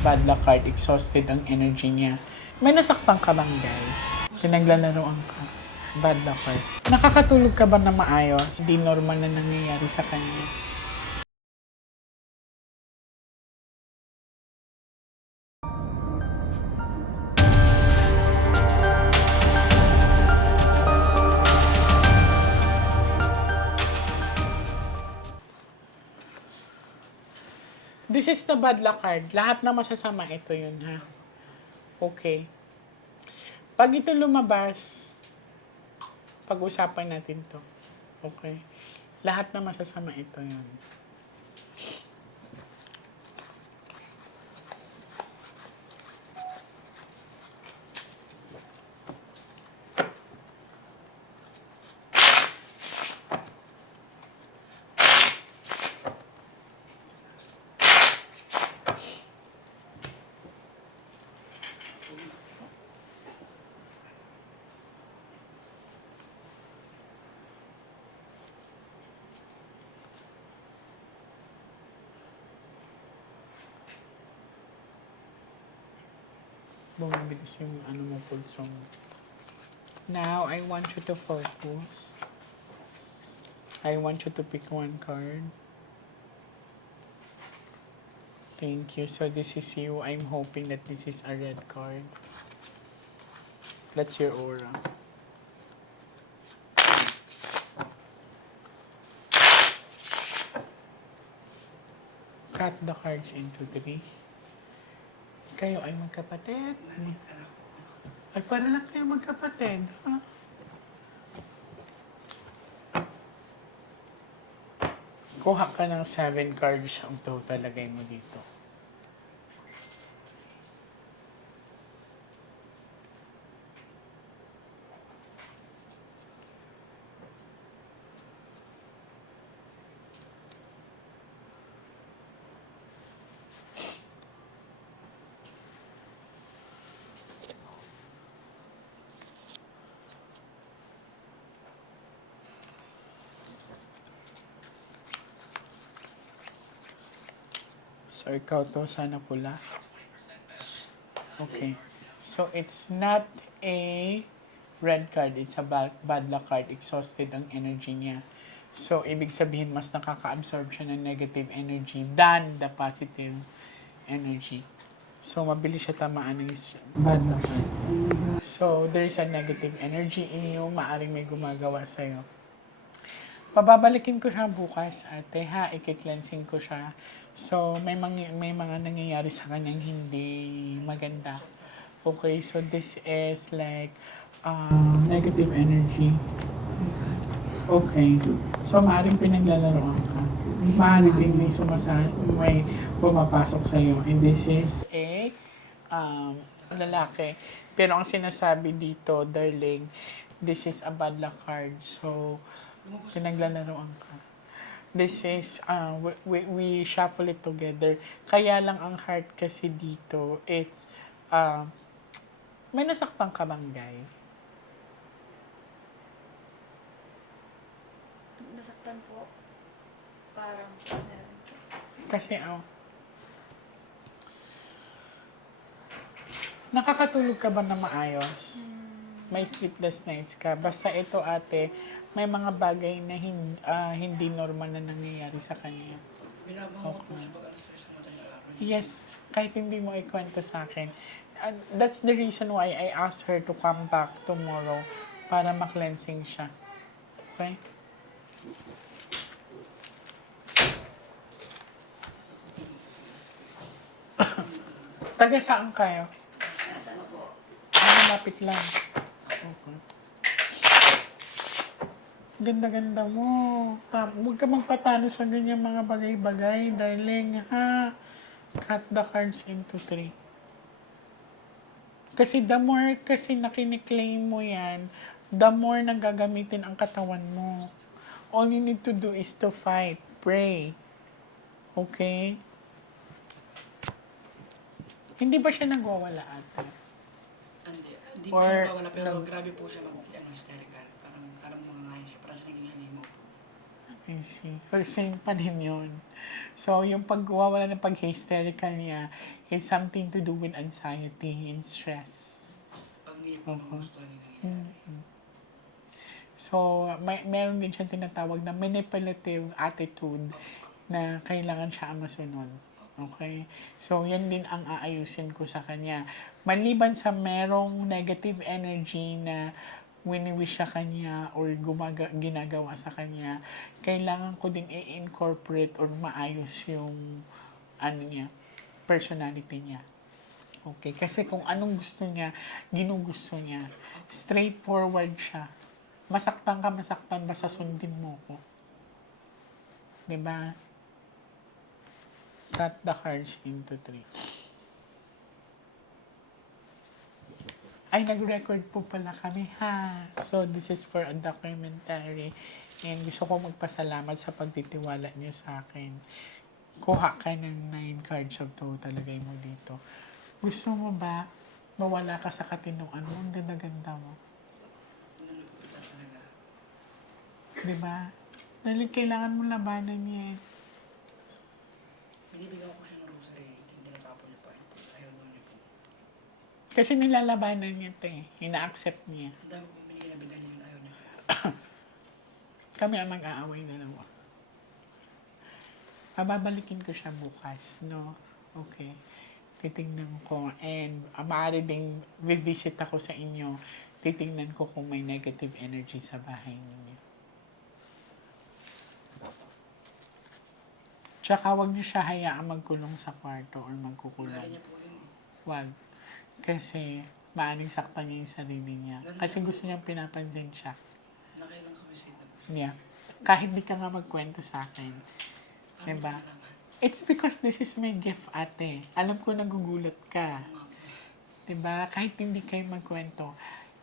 Bad luck card, exhausted ang energy niya. May nasaktan ka bang, guy? Pinaglalaroan ka. Bad luck card. Nakakatulog ka ba na maayos? Hindi normal na nangyayari sa kanya. This is the bad luck card. Lahat na masasama ito yun, ha? Okay. Pag ito lumabas, pag-usapan natin to. Okay. Lahat na masasama ito yun. Bumabilis yung ano mo, pulso mo. Now, I want you to focus. I want you to pick one card. Thank you. So this is you. I'm hoping that this is a red card. That's your aura. Cut the cards into 3. Kayo ay magkapatid. Ay, para lang kayo magkapatid. Ha? Kuha ka ng 7 cards ang total lagay mo dito. So, ikaw to, sana pula. Okay. So, it's not a red card. It's a bad luck card. Exhausted ang energy niya. So, ibig sabihin, mas nakaka-absorb siya ng negative energy than the positive energy. So, mabilis siya tamaan ng bad luck card. So, there is a negative energy in you. Maaring may gumagawa sa'yo. Pababalikin ko siya bukas, ate, ha? I-cleansing ko siya. So, may mga nangyayari sa kanyang hindi maganda. Okay, so this is like negative energy. Okay. So, maaaring pinaglalaroan ka. Maaaring din may pumapasok sa'yo. And this is a lalaki. Pero ang sinasabi dito, darling, this is a bad luck card. So, pinaglalaroan ka. This is, we shuffle it together. Kaya lang ang heart kasi dito, it's, may nasaktan ka bang, guy? Nasaktan po. Parang meron. Kasi, nakakatulog ka ba na maayos? May sleepless nights ka? Basta ito, ate, may mga bagay na hindi normal na nangyayari sa kanya. Binabangot po siya pag alas 3 ng madaling araw. Yes, kahit hindi mo ikwento sa akin. That's the reason why I asked her to come back tomorrow para ma-cleansing siya. Okay? Taga saan kayo? Nasaan po? Malapit lang. Okay. Ganda-ganda mo. Huwag ka magpatalo sa ganyan mga bagay-bagay, darling, ha? Cut the cards into 3. Kasi the more kasi nakiniklaim mo yan, the more nagagamitin ang katawan mo. All you need to do is to fight, pray. Okay? Hindi ba siya nagwawala, ate? Hindi po Or siya nawawala, pero nag- grabe po siya hysterical. Parang kalang mga ngayon siya, parang siya naging animo po. I see. Well, same pa din yun. So, yung pagwawala ng pag-hysterical niya is something to do with anxiety and stress. Pag hindi po Okay. gusto niya nangyayari. So, meron din siyang tinatawag na manipulative attitude na kailangan siya ang masunod. Okay? So, yan din ang aayusin ko sa kanya. Maliban sa merong negative energy na wini-wish sa kanya or ginagawa sa kanya, kailangan ko din i-incorporate or maayos yung ano niya, personality niya. Okay? Kasi kung anong gusto niya, ginugusto niya. Straightforward siya. Masaktan ka, masaktan, basta sundin mo ko. Diba? Cut the cards into 3. Ay, nag-record po pala kami, ha? So, this is for a documentary. And gusto ko magpasalamat sa pagtitiwala niyo sa akin. Kuha ka ng 9 cards of total, lagay mo dito. Gusto mo ba mawala ka sa katinuan mo? Ang ganda-ganda mo. Nalulungkot talaga. Diba? Dahil kailangan mo labanan niya. Binibigyan ko siya ng rosary, hindi napapalipan. Ayaw mo niya po. Kasi nilalabanan niya ito eh. Ina-accept niya. Ang dami kong binigyan na bigyan niya, ayaw niya. Kami ang mag-aaway dalawa. Pababalikin ko siya bukas, no? Okay. Titingnan ko. And maaari ding visit ako sa inyo. Titingnan ko kung may negative energy sa bahay ninyo. Tsaka huwag niyo siya hayaan magkulong sa kwarto or magkukulong. Kaya niya po yun eh. Huwag. Kasi maaaring saktan niya yung sarili niya. Kasi gusto niyang pinapansin siya. Nakailang suicide na po siya. Yeah. Kahit di ka nga magkwento sa akin. Paano Diba? niya nalaman? It's because this is my gift, ate. Alam ko nagugulat ka. Oo nga po. Diba? Kahit hindi kayo magkwento.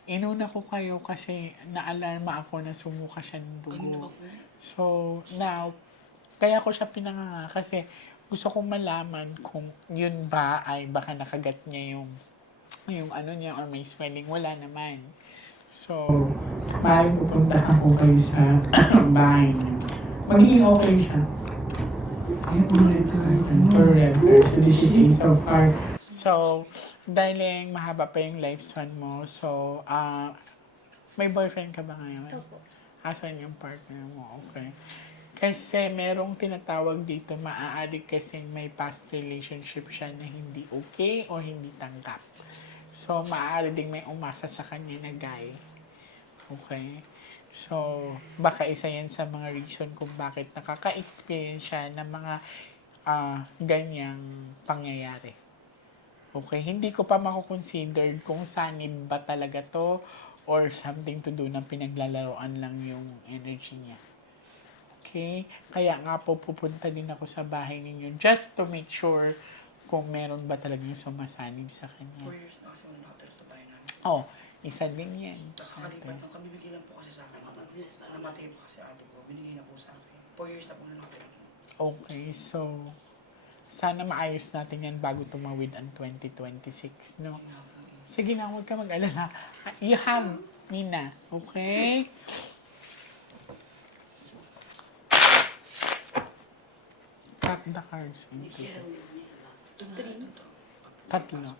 Inuna ko kayo kasi naalarma ako na sumuka siya ng Kanina dugo. pa po. So, now, kaya ko siya pinanganga kasi gusto kong malaman kung yun ba ay baka nakagat niya yung ano niya or may swelling. Wala naman. So, maaaring pupuntahan ko kayo sa bahay niya. Magiging okay siya. Ayun po red card. Correct. So, this is Ace of Hearts. So, darling, mahaba pa yung lifespan mo. So, may boyfriend ka ba ngayon? Opo. Asan yung partner mo? Okay. Kasi merong tinatawag dito, maaari kasi may past relationship siya na hindi okay o hindi tanggap. So, maaari ding may umasa sa kanya na guy. Okay? So, baka isa yan sa mga reason kung bakit nakaka-experience siya ng mga ganyang pangyayari. Okay? Hindi ko pa mako-consider kung sanib ba talaga to or something to do ng pinaglalaroan lang yung energy niya. Okay? Kaya nga po pupunta din ako sa bahay ninyo just to make sure kung meron ba talaga yung sumasanib sa 4 kanya. years na kasi ako nakatira sa bahay namin. Oh, isa din yan. Kakalipat ng kabibigay lang po kasi sa akin. Namatay po kasi ate ko. Binigay na po sa akin. 4 years na po na nakatira po. Okay, so sana maayos natin yan bago tumawid ang 2026, no? Yun nga po eh. Sige na, huwag ka mag-alala. You have Nina, okay? Cut the cards into Three. Tatlo.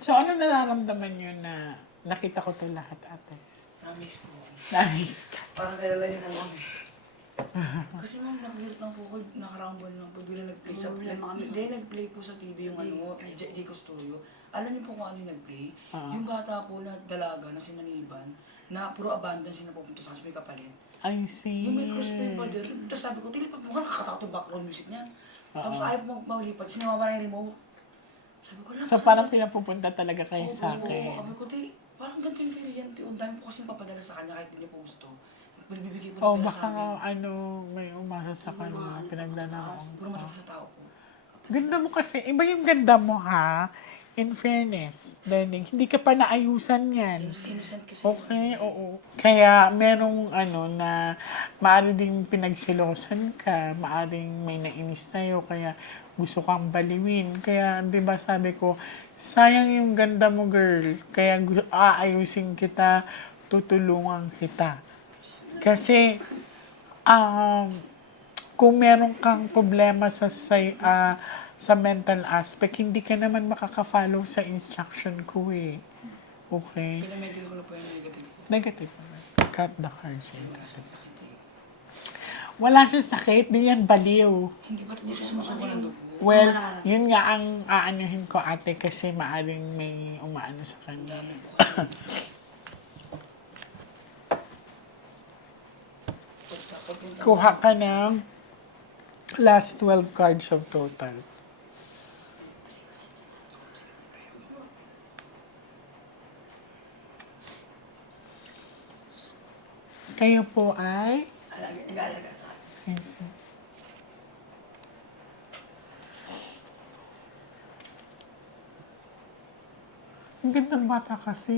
So, ano nararamdaman nyo na nakita ko to lahat, ate? Promise po. Nice. Parang kilala niyo po kami. Kasi ma'am, nakuhirit lang po ako. Nakaraang buwan lang po. Bila nag-play sa... Hindi, nag-play po sa TV yung ano, J. Custodio. Alam niyo po kung ano yung nag-play? Yung bata po na dalaga na sinaniban, na puro abandon siya na pupunta sa kasi may kapalit. I see. Yung may cross pa yung pader. Tapos sabi ko, tilipat mo ka, nakakatakot yung background music niyan. Tapos ayaw mo maulipat, sinawawala yung remote. Sabi ko lang, So, parang pinapupunta talaga kayo oo, sa oo, akin. sabi ko, di, parang ganito yung career. Ang dami po kasi papadala sa kanya kahit hindi niya po gusto. Bibigay po Oh, ng pera baka sa amin. ano, may umasa sa kanya, pinagdanaon Puro ko. mata sa tao po. Ganda mo kasi, iba yung ganda mo ha. In fairness, darling, hindi ka pa naayusan yan. Innocent kasi. Okay, oo. Kaya merong ano na maaari ding pinagsilosan ka, maaring may nainis tayo, kaya gusto kang baliwin. Kaya, di ba sabi ko, sayang yung ganda mo, girl. Kaya aayusin kita, tutulungan kita. Kasi, kung meron kang problema sa mental aspect, hindi ka naman makaka-follow sa instruction ko eh. Okay? Pinamedil ko na po yung negative po. Negative naman. Cut the cards. Yung nasa sakit eh. Wala siyang sakit, di yan baliw. Hindi ba't po siya sumusuko ng dugo? Well, yun nga ang aanuhin ko ate kasi maaring may umaano sa kanya. Dami po. Kuha ka ng last 12 cards of total. Kayo po ay? Nag-aalaga sa akin. I see. Ang gandang bata kasi.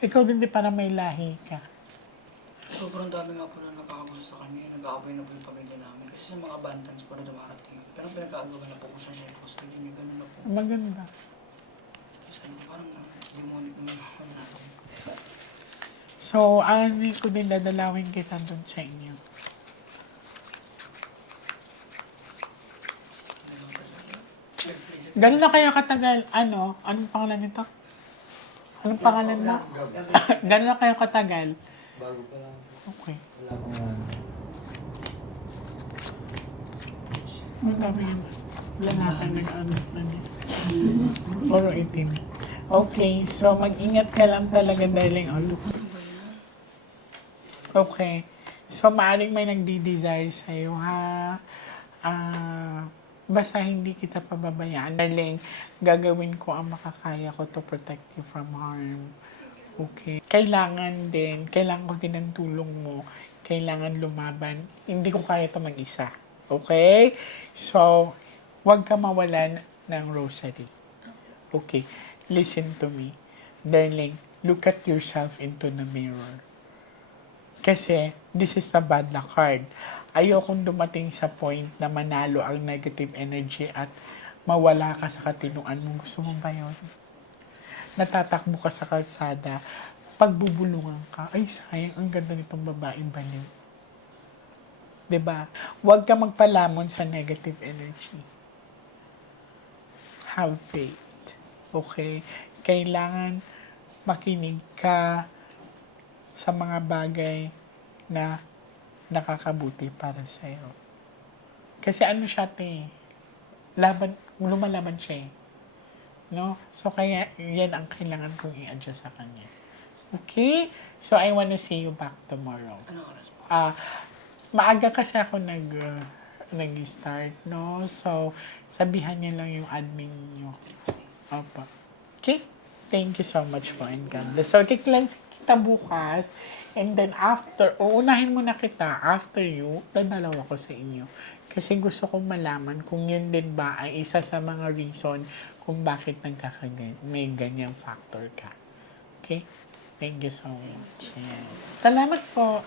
Ikaw din di para may lahi ka. Sobrang dami nga po na nakakagusto sa kanya. Nag-aabay na po yung pamilya namin. Kasi sa mga bantans po na dumarating. Pero pinagkagawa na po kung saan siya positive. Yung gano'n na po. Maganda. Kasi parang demonic naman ako natin. So, ano ko din dadalawin kita doon sa inyo. Gano'n na kayo katagal, anong pangalan nito? Anong pangalan mo? Gano'n na kayo katagal? Bago pa lang. Okay. Wala akong Ang dami yun. Wala natin Oro 18. Okay, so mag-ingat ka lang talaga, darling. Oh, look. Okay. So, maaaring may nagdi-desire sa'yo, ha? Basta hindi kita pababayaan. Darling, gagawin ko ang makakaya ko to protect you from harm. Okay? Kailangan ko din ng tulong mo. Kailangan lumaban. Hindi ko kaya to mag-isa. Okay? So, huwag ka mawalan ng rosary. Okay? Listen to me. Darling, look at yourself into the mirror. Kasi, this is the bad luck card. Ayokong dumating sa point na manalo ang negative energy at mawala ka sa katinuan mo. Gusto mo ba yun? Natatakbo ka sa kalsada, pagbubulungan ka, ay sayang, ang ganda nitong babaeng baliw. Diba? Huwag ka magpalamon sa negative energy. Have faith. Okay? Kailangan makinig ka sa mga bagay na nakakabuti para sa'yo. Kasi ano siya, lumalaban siya eh. No? So, kaya yan ang kailangan kong i-adjust sa kanya. Okay? So, I wanna see you back tomorrow. Ano oras po? Maaga kasi ako nag-start, no? So, sabihan niyo lang yung admin niyo. Opo. Okay? Thank you so much po and God bless. So, kiklense kita bukas. And then after, uunahin mo na kita, after you, dadalaw ako sa inyo. Kasi gusto kong malaman kung yun din ba ay isa sa mga reason kung bakit may ganyang factor ka. Okay? Thank you so much. Yeah. Salamat po.